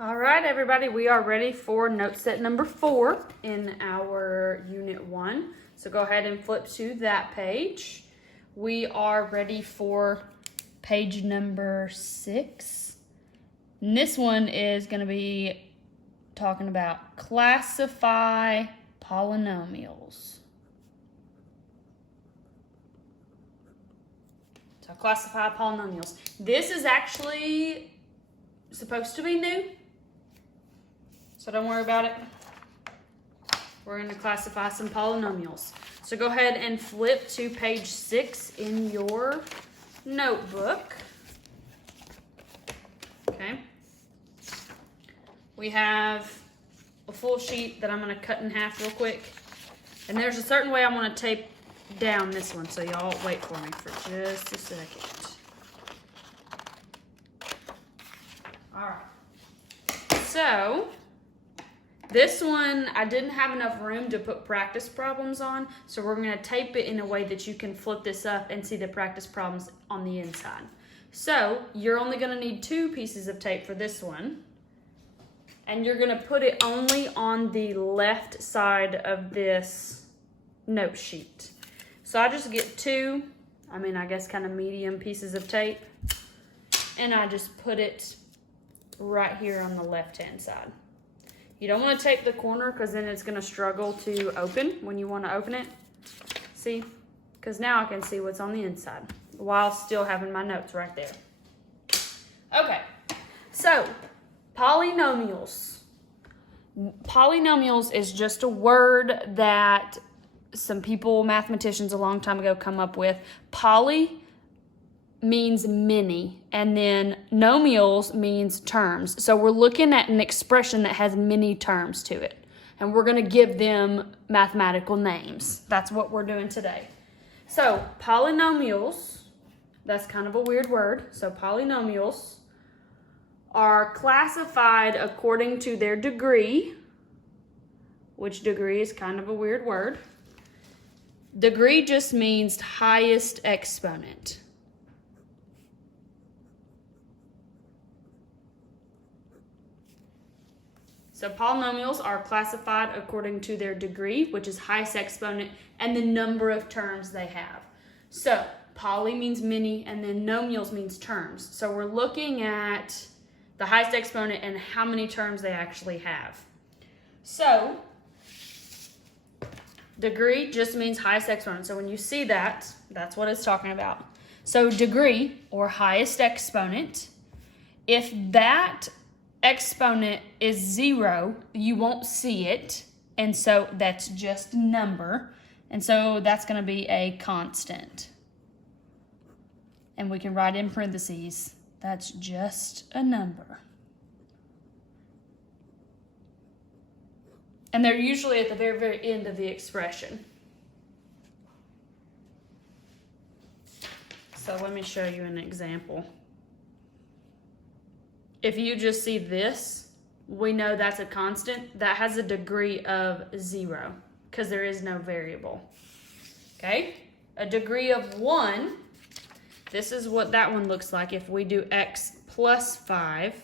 All right, everybody, we are ready for note set number 4 in our Unit 1. So go ahead and flip to that page. We are ready for page number 6. And this one is going to be talking about classify polynomials. So classify polynomials. This is actually supposed to be new. So don't worry about it. We're going to classify some polynomials. So go ahead and flip to page 6 in your notebook. Okay. We have a full sheet that I'm going to cut in half real quick. And there's a certain way I want to tape down this one. So y'all wait for me for just a second. All right. So this one, I didn't have enough room to put practice problems on, so we're going to tape it in a way that you can flip this up and see the practice problems on the inside. So you're only going to need 2 pieces of tape for this one, and you're going to put it only on the left side of this note sheet. So I just get 2, I guess kind of medium pieces of tape, and I just put it right here on the left-hand side. You don't want to tape the corner because then it's going to struggle to open when you want to open it. See? Because now I can see what's on the inside while still having my notes right there. Okay. So, polynomials. Polynomials is just a word that some people, mathematicians a long time ago, come up with. Poly means many, and then nomials means terms. So we're looking at an expression that has many terms to it, and we're going to give them mathematical names. That's what we're doing today. So polynomials, that's kind of a weird word. So polynomials are classified according to their degree, which degree is kind of a weird word. Degree just means highest exponent. So polynomials are classified according to their degree, which is highest exponent, and the number of terms they have. So poly means many, and then nomials means terms. So we're looking at the highest exponent and how many terms they actually have. So degree just means highest exponent. So when you see that, that's what it's talking about. So degree, or highest exponent, if that exponent is 0, you won't see it, and so that's just a number, and so that's going to be a constant, and we can write in parentheses that's just a number, and they're usually at the very end of the expression. So let me show you an example. If you just see this, we know that's a constant. That has a degree of 0 because there is no variable. Okay? A degree of 1, this is what that one looks like if we do x plus 5.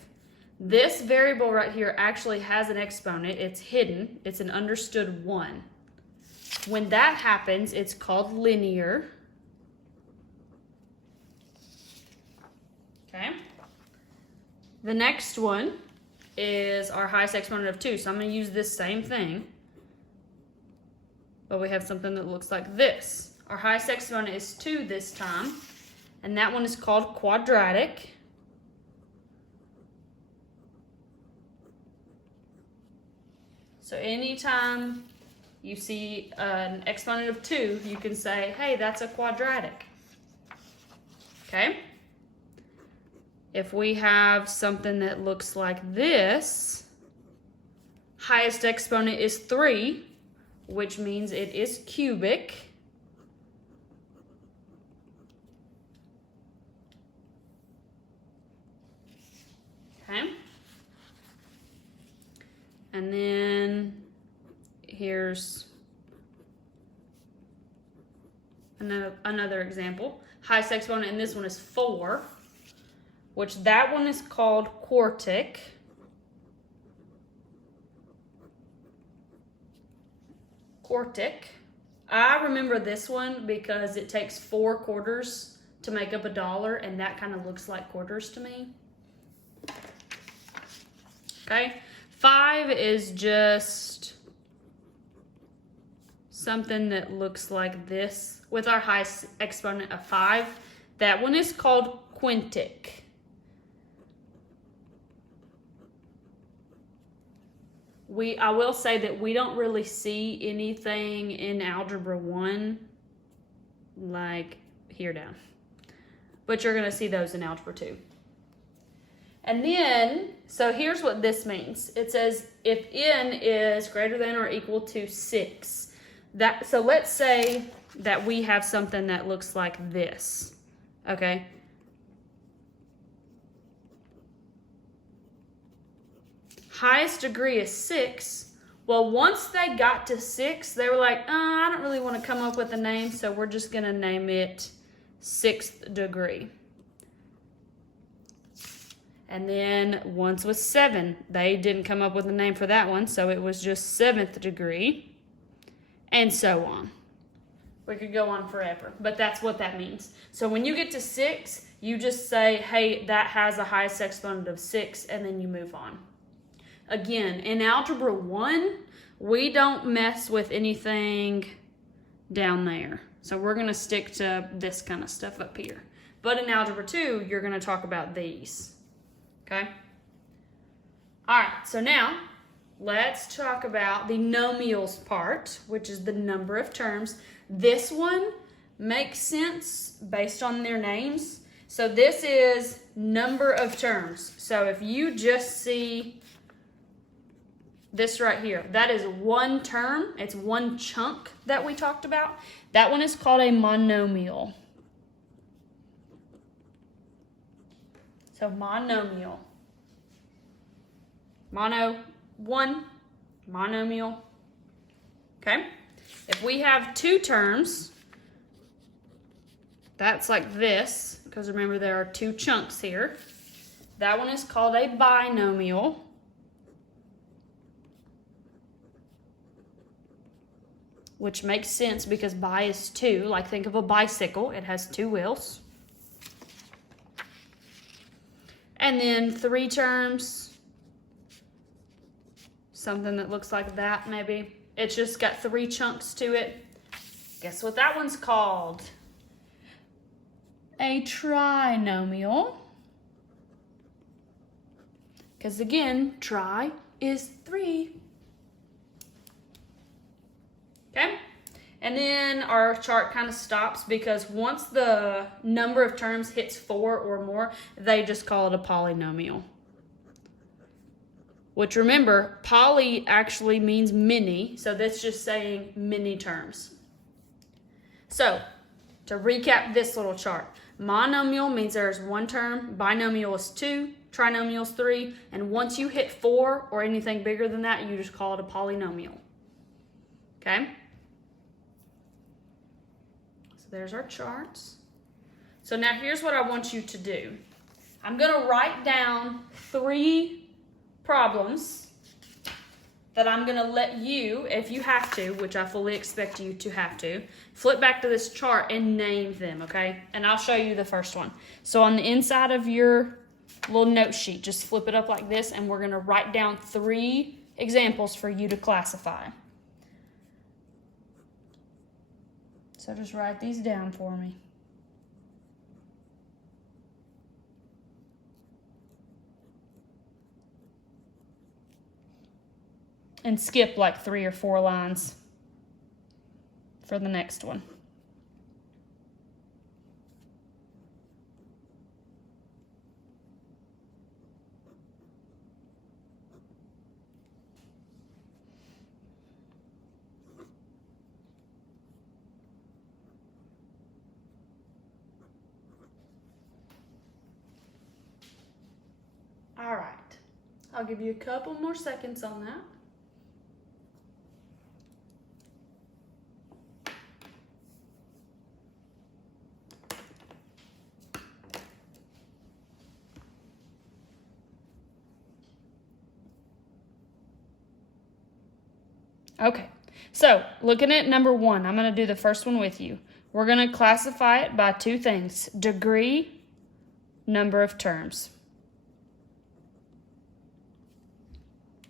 This variable right here actually has an exponent. It's hidden. It's an understood 1. When that happens, it's called linear. Okay? The next one is our highest exponent of 2. So I'm going to use this same thing, but we have something that looks like this. Our highest exponent is 2 this time, and that one is called quadratic. So anytime you see an exponent of 2, you can say, hey, that's a quadratic. Okay? If we have something that looks like this, highest exponent is 3, which means it is cubic. Okay. And then here's another example. Highest exponent in this one is 4, which that one is called quartic. quartic. I remember this one because it takes 4 quarters to make up $1, and that kind of looks like quarters to me. Okay, 5 is just something that looks like this with our highest exponent of 5. That one is called quintic. I will say that we don't really see anything in Algebra 1 like here down. But you're going to see those in Algebra 2. And then, so here's what this means. It says if n is greater than or equal to 6. So let's say that we have something that looks like this. Okay? Highest degree is 6. Well, once they got to 6, they were like, I don't really want to come up with a name, so we're just going to name it 6th degree. And then once was 7. They didn't come up with a name for that one, so it was just 7th degree, and so on. We could go on forever, but that's what that means. So when you get to 6, you just say, hey, that has the highest exponent of 6, and then you move on. Again, in Algebra 1, we don't mess with anything down there. So we're going to stick to this kind of stuff up here. But in Algebra 2, you're going to talk about these. Okay? All right, so now let's talk about the nomials part, which is the number of terms. This one makes sense based on their names. So this is number of terms. So if you just see this right here, that is one term. It's one chunk that we talked about. That one is called a monomial. So monomial. Mono, one, monomial. Okay? If we have 2 terms, that's like this, because remember there are 2 chunks here. That one is called a binomial. Which makes sense because bi is 2. Like think of a bicycle. It has 2 wheels. And then 3 terms. Something that looks like that maybe. It's just got 3 chunks to it. Guess what that one's called? A trinomial. Because again, tri is 3. Okay? And then our chart kind of stops because once the number of terms hits 4 or more, they just call it a polynomial. Which remember, poly actually means many, so that's just saying many terms. So, to recap this little chart, monomial means there's 1 term, binomial is 2, trinomial is 3, and once you hit 4 or anything bigger than that, you just call it a polynomial. Okay? So there's our charts. So now here's what I want you to do. I'm going to write down 3 problems that I'm going to let you, if you have to, which I fully expect you to have to, flip back to this chart and name them, okay? And I'll show you the first one. So on the inside of your little note sheet, just flip it up like this, and we're going to write down 3 examples for you to classify. So just write these down for me. And skip like 3 or 4 lines for the next one. All right, I'll give you a couple more seconds on that. Okay, So, looking at number 1, I'm going to do the first one with you. We're going to classify it by 2 things: degree, number of terms.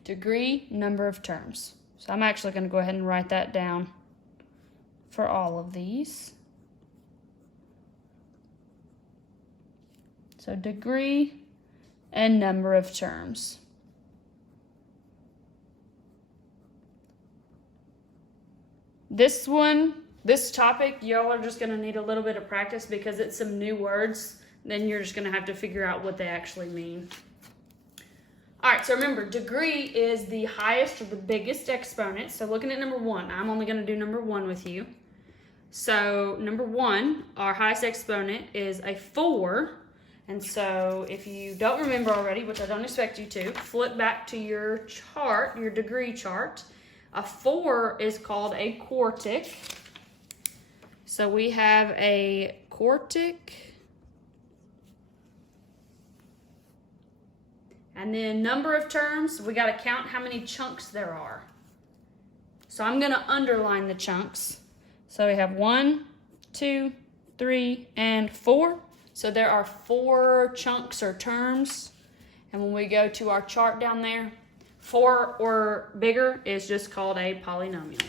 Degree, number of terms. So I'm actually going to go ahead and write that down for all of these. So degree and number of terms. This topic, y'all are just going to need a little bit of practice because it's some new words. Then you're just going to have to figure out what they actually mean. All right, so remember, degree is the highest or the biggest exponent. So looking at number 1, I'm only going to do number 1 with you. So number 1, our highest exponent is a 4. And so if you don't remember already, which I don't expect you to, flip back to your chart, your degree chart. A 4 is called a quartic. So we have a quartic. And then number of terms, we got to count how many chunks there are. So I'm going to underline the chunks. So we have 1, 2, 3, and 4. So there are 4 chunks or terms. And when we go to our chart down there, 4 or bigger is just called a polynomial.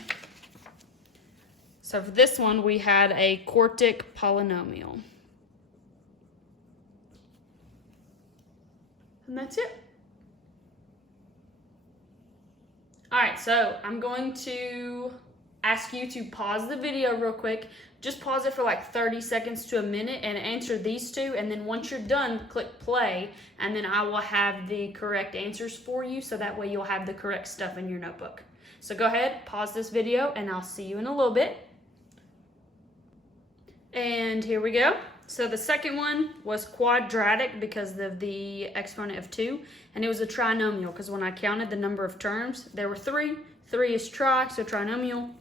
So for this one, we had a quartic polynomial. And that's it. All right, so I'm going to ask you to pause the video real quick. Just pause it for like 30 seconds to a minute and answer these 2. And then once you're done, click play. And then I will have the correct answers for you. So that way you'll have the correct stuff in your notebook. So go ahead, pause this video, and I'll see you in a little bit. And here we go. So the second one was quadratic because of the exponent of 2. And it was a trinomial because when I counted the number of terms, there were 3. 3 is tri, so trinomial.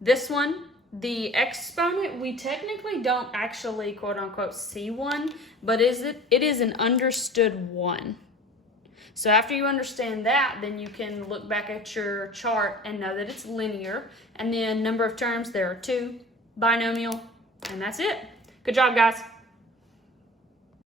This one, the exponent, we technically don't actually quote unquote see one, but it is an understood 1. So after you understand that, then you can look back at your chart and know that it's linear. And then number of terms, there are 2. Binomial, and that's it. Good job, guys.